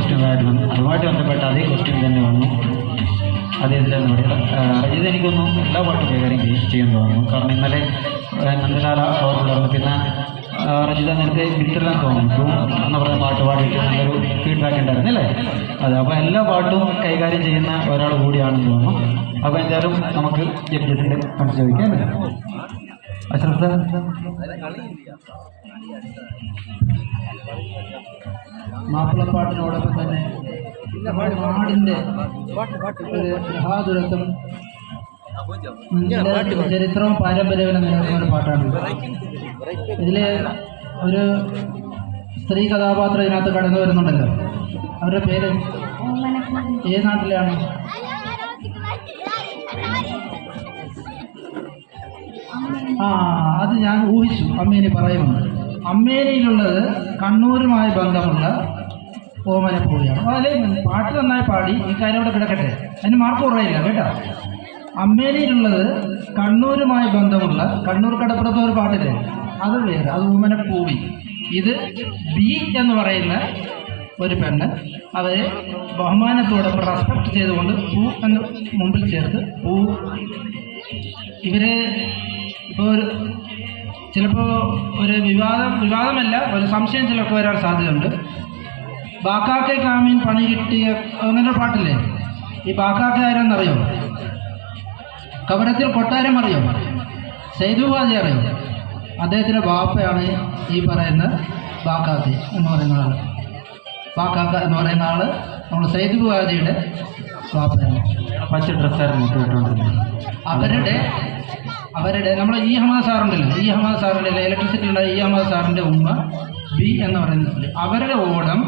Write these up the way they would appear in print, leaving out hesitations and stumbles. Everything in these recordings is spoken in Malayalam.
ക്വസ്റ്റ്യൻ ആയിരുന്നു, അതുമായിട്ട് ബന്ധപ്പെട്ട അതേ ക്വസ്റ്റ്യൻ തന്നെ വന്നു. അദ്ദേഹത്തിലെന്ന് പറയുന്നത് റജിത എനിക്കൊന്നും എല്ലാ പാട്ടും കൈകാര്യം ചെയ്യാൻ തോന്നുന്നു. കാരണം ഇന്നലെ നന്ദലാല അവരുണ്ടായിരുന്നു. പിന്നെ റജിത നേരത്തെ വിത്തലാൻ തോന്നുന്നു ടൂം എന്ന് പറയുന്ന പാട്ട് പാടിയിട്ട് നല്ലൊരു ഫീഡ്ബാക്ക് ഉണ്ടായിരുന്നു അല്ലേ? അതെ, അപ്പോൾ എല്ലാ പാട്ടും കൈകാര്യം ചെയ്യുന്ന ഒരാൾ കൂടിയാണെന്ന് തോന്നുന്നു. അപ്പോൾ എന്തായാലും നമുക്ക് ജഡ്ജസിൻ്റെ കണക്ക് ചോദിക്കാം അല്ലേ? അശ്രദ്ധ മാപ്പിളപ്പാട്ടിനോടൊപ്പം തന്നെ നാടിൻ്റെ ഒരു മഹാദുരത്വം ചരിത്രവും പാരമ്പര്യവും നിലനിൽക്കുന്ന ഒരു പാട്ടാണ്. ഇതിൽ ഒരു സ്ത്രീ കഥാപാത്രം ഇതിനകത്ത് കടന്നു വരുന്നുണ്ടല്ലോ. അവരുടെ പേര് ഏത് നാട്ടിലാണ്? അത് ഞാൻ ഊഹിച്ചു അമ്മേനി പറയുമെന്ന്. അമ്മേനിയിലുള്ളത് കണ്ണൂരുമായി ബന്ധമുള്ള ഓമനപ്പൂവിയാണ്. അതിൽ പാട്ട് നന്നായി പാടി, ഈ കാര്യം ഇവിടെ കിടക്കട്ടെ, അതിന് മാർക്ക് കുറയില്ല കേട്ടോ. അമ്മേനിയിലുള്ളത് കണ്ണൂരുമായി ബന്ധമുള്ള, കണ്ണൂർ കടപ്പുറത്ത് ഒരു പാട്ടില്ലേ, അത് വേറെ, അത് ഓമനപ്പൂവി. ഇത് ബി എന്ന് പറയുന്ന ഒരു പെണ്ണ്, അവരെ ബഹുമാനത്തോടൊപ്പം റെസ്പെക്ട് ചെയ്തുകൊണ്ട് പൂ എന്ന് മുമ്പിൽ ചേർത്ത് പൂ. ഇവര് ഇപ്പോൾ ചിലപ്പോൾ ഒരു വിവാദമല്ല, ഒരു സംശയം ചിലപ്പോൾ വരാൻ സാധ്യതയുണ്ട്. ബാക്കാക്കെ കാമീൻ പണി കിട്ടിയ അങ്ങനെ പാട്ടില്ലേ, ഈ ബാക്കാക്ക ആരെന്നറിയോ? കവരത്തിൽ കൊട്ടാരം അറിയോ? സൈദുബാജി അറിയോ? അദ്ദേഹത്തിൻ്റെ ബാപ്പയാണ് ഈ പറയുന്ന ബാക്കാക്കി എന്ന് പറയുന്ന ആൾ. ബാക്കാക്ക എന്ന് പറയുന്ന ആൾ നമ്മൾ സൈദുബാജിയുടെ ബാപ്പയാണ്. പച്ച ഡ്രസ്സായിരുന്നു അവരുടെ നമ്മൾ ഈ ഹമാദ് സാറുണ്ടല്ലോ, ഈ ഹമാദ് സാറിൻ്റെ ഇലക്ട്രിസിറ്റിയുള്ള ഈ ഹമാദ് സാറിൻ്റെ ഉമ്മ ബി എന്ന് പറയുന്നത്. അവരുടെ ഓടം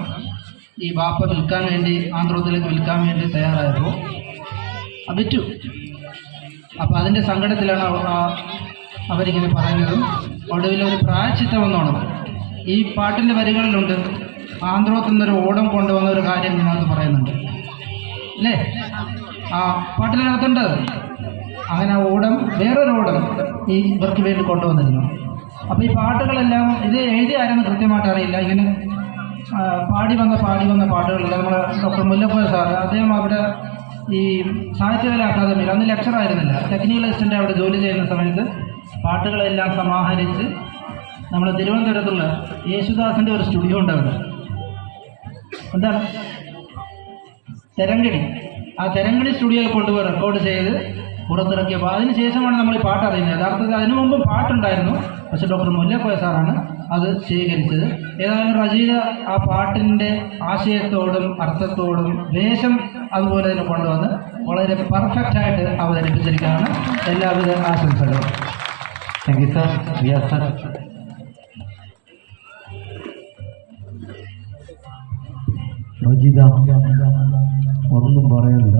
ഈ ബാപ്പ വിൽക്കാൻ വേണ്ടി, ആന്ധ്രത്തിലേക്ക് വിൽക്കാൻ വേണ്ടി തയ്യാറായപ്പോൾ വിറ്റു. അപ്പോൾ അതിൻ്റെ സങ്കടത്തിലാണ് അവരിങ്ങനെ പറയുന്നതും. ഒടുവിലൊരു പ്രായശ്ചിത്തം എന്നോണം ഈ പാട്ടിൻ്റെ വരികളിലുണ്ട്. ആന്ധ്രത്തിൽ നിന്നൊരു ഓടം കൊണ്ടുവന്ന ഒരു കാര്യം ഇതിനകത്ത് പറയുന്നുണ്ട് അല്ലേ? ആ പാട്ടിനകത്തുണ്ട്. അങ്ങനെ ഓടം, വേറൊരു ഓടം ഈ ഇവർക്ക് വേണ്ടി കൊണ്ടുവന്നിരുന്നു. അപ്പോൾ ഈ പാട്ടുകളെല്ലാം ഇത് എഴുതി ആരെന്ന് കൃത്യമായിട്ട് അറിയില്ല. ഇങ്ങനെ പാടി വന്ന പാട്ടുകളെല്ലാം നമ്മുടെ ഡോക്ടർ മുല്ലപ്പുഴ സാറ്, അദ്ദേഹം അവിടെ ഈ സാഹിത്യകല അക്കാദമിയിൽ അന്ന് ലെക്ചറായിരുന്നില്ല, ടെക്നിക്കൽ അസിസ്റ്റൻ്റ് അവിടെ ജോലി ചെയ്യുന്ന സമയത്ത് പാട്ടുകളെല്ലാം സമാഹരിച്ച് നമ്മൾ തിരുവനന്തപുരത്തുള്ള യേശുദാസിൻ്റെ ഒരു സ്റ്റുഡിയോ ഉണ്ട് അവിടെ. എന്താണ് തെരങ്കണി, ആ തെരങ്കണി സ്റ്റുഡിയോയിൽ കൊണ്ടുപോയി റെക്കോർഡ് ചെയ്ത് പുറത്തിറക്കിയപ്പോൾ അതിന് ശേഷമാണ് നമ്മൾ ഈ പാട്ട് അറിയുന്നത്. യഥാർത്ഥത്തിൽ അതിനു മുമ്പും പാട്ടുണ്ടായിരുന്നു, പക്ഷേ ഡോക്ടർ മുല്ലപ്പുഴ സാറാണ് അത് സ്വീകരിച്ചത്. ഏതായാലും റജീദ ആ പാട്ടിൻ്റെ ആശയത്തോടും അർത്ഥത്തോടും വേഷം അതുപോലെ തന്നെ കൊണ്ടുവന്ന് വളരെ പെർഫെക്റ്റായിട്ട് അവതരിപ്പിച്ചിരിക്കുകയാണ്. എല്ലാവിധ ആശംസകളും. Thank you sir. Riyas sir. Rajitha ഒന്നും പറയാനില്ല.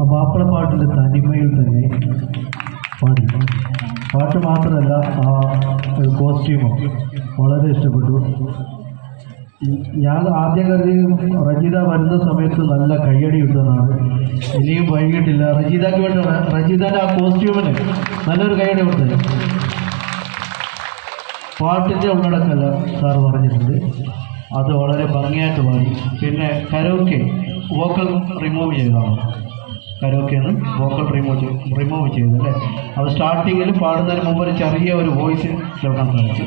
ആ മാപ്പിളപ്പാട്ടിൻ്റെ തനിമയിൽ തന്നെ പാടി. പാട്ട് മാത്രമല്ല, ആ കോസ്റ്റ്യൂമും വളരെ ഇഷ്ടപ്പെട്ടു. ഞാൻ ആദ്യം കരുതി റജിത വരുന്ന സമയത്ത് നല്ല കയ്യടി കിട്ടുന്നതാണ്. ഇനിയും വൈകിട്ടില്ല. റജിതയ്ക്ക് വേണ്ടി റജിതയുടെ ആ കോസ്റ്റ്യൂമിന് നല്ലൊരു കയ്യടി കൊടുത്തത്. പാട്ടിൻ്റെ ഉള്ളടക്കമല്ല സാർ പറഞ്ഞിട്ടുണ്ട്, അത് വളരെ ഭംഗിയായിട്ട് പാടി. പിന്നെ കരോക്കെ വോക്കൽ റിമൂവ് ചെയ്തതാണ്. കരോക്കെന്ന് വോക്കൽ റിമൂവ് ചെയ്തു അല്ലേ? അത് സ്റ്റാർട്ടിങ്ങിൽ പാടുന്നതിന് മുമ്പ് ഒരു ചെറിയ ഒരു വോയിസ് കേൾക്കാൻ സാധിച്ചു.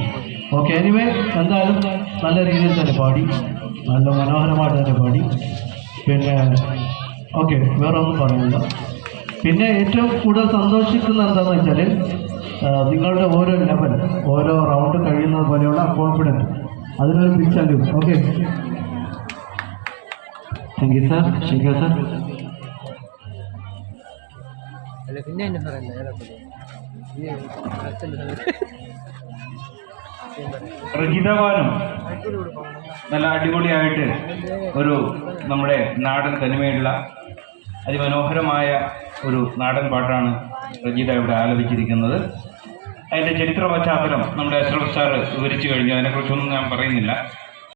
ഓക്കെ, എനിവേ എന്തായാലും നല്ല രീതിയിൽ തന്നെ പാടി, നല്ല മനോഹരമായിട്ട് തന്നെ പാടി. പിന്നെ ഓക്കെ, വേറെ ഒന്നും പറയുന്നില്ല. പിന്നെ ഏറ്റവും കൂടുതൽ സന്തോഷിക്കുന്ന എന്താണെന്ന് വെച്ചാൽ നിങ്ങളുടെ ഓരോ ലെവൽ, ഓരോ റൗണ്ട് കഴിയുന്നത് പോലെയുള്ള കോൺഫിഡൻസ്, അതിനൊരു big salute. Okay, thank you sir. ശരിയാ സാർ. റജിത ഗാനം നല്ല അടിപൊളിയായിട്ട് ഒരു നമ്മുടെ നാടൻ തനിമയുള്ള അതിമനോഹരമായ ഒരു നാടൻ പാട്ടാണ് റജിത ഇവിടെ ആലപിച്ചിരിക്കുന്നത്. അതിൻ്റെ ചരിത്ര പശ്ചാത്തലം നമ്മുടെ അഷ്റഫ് സാർ വിവരിച്ചു കഴിഞ്ഞു, അതിനെക്കുറിച്ചൊന്നും ഞാൻ പറയുന്നില്ല.